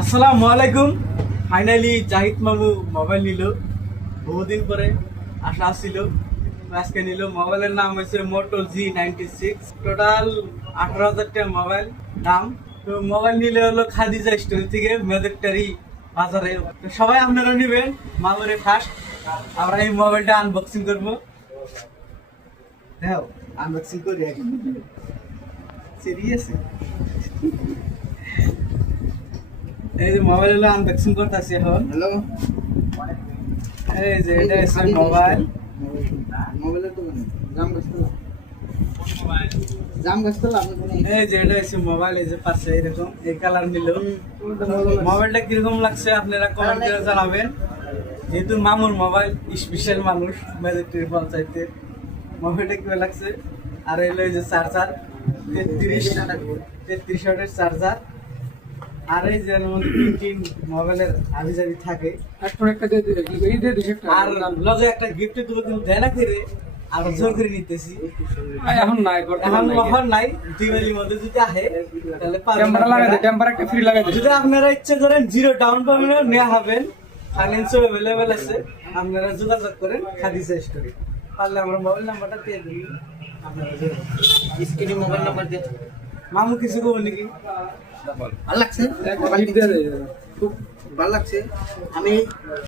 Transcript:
আসসালামু আলাইকুম। ফাইনালি জাহিদ মামু মোবাইল নিল, বহুদিন পরে আশা ছিল, আজকে নিল। মোবাইলের নাম হচ্ছে মোটো G96, টোটাল 18,000 টাকা মোবাইল দাম। তো মোবাইল নিলে হলো খাদিজা স্টোর থেকে, মেদেরটারি বাজারে। তো সবাই আপনারা নেবেন, মামুরে ফার্স্ট। আমরা এই মোবাইলটা আনবক্সিং করবো। দেখো আনবক্সিং করি এখন, সিরিয়াস। এই যে মোবাইল হলো আনবক্সিং করতেছি এখন। হ্যালো, এই যে এটা হচ্ছে মোবাইল। মোবাইলের দোকান জামগাছতলা আপনি কোনে? এই যে এটা হচ্ছে মোবাইল, এই যে পাশে এরকম এই কালার নিল। মোবাইলটা কিরকম লাগছে আপনারা কমেন্ট করে জানাবেন। যেহেতু মামুর মোবাইল, স্পেশাল মানুষ মেজেন্টির পঞ্চায়েতের, মোবাইলটা কিভাবে লাগছে। আর এলো এই যে চার্জার, 33 ওয়াটের চার্জার। আর এই যে তিন মোবাইলের আবিজাবি থাকে। আর লগে একটা গিফট দেবো, কিন্তু দেয় না করে আর জোর করে নিতেছি। এখন নাই এখন অফার নাই, দিওয়ালির মধ্যে যদি আহে তাহলে টেম্পার লাগাই দে, টেম্পার একটা ফ্রি লাগাই দে। যদি আপনারা ইচ্ছা করেন জিরো ডাউন পেমেন্টও নেওয়া হবেন, ফাইন্যান্সও অ্যাভেলেবেল আছে। আপনারা যোগাযোগ করেন খাদিজা স্টোরে, পারলে আমরা মোবাইল নাম্বারটা দিয়ে দিই। আপনারা স্ক্রিনে মোবাইল নাম্বার দিয়ে। মামু কিছু করবো নাকি? ভালো লাগছে, গিফট দিয়ে দে। খুব ভালো লাগছে। আমি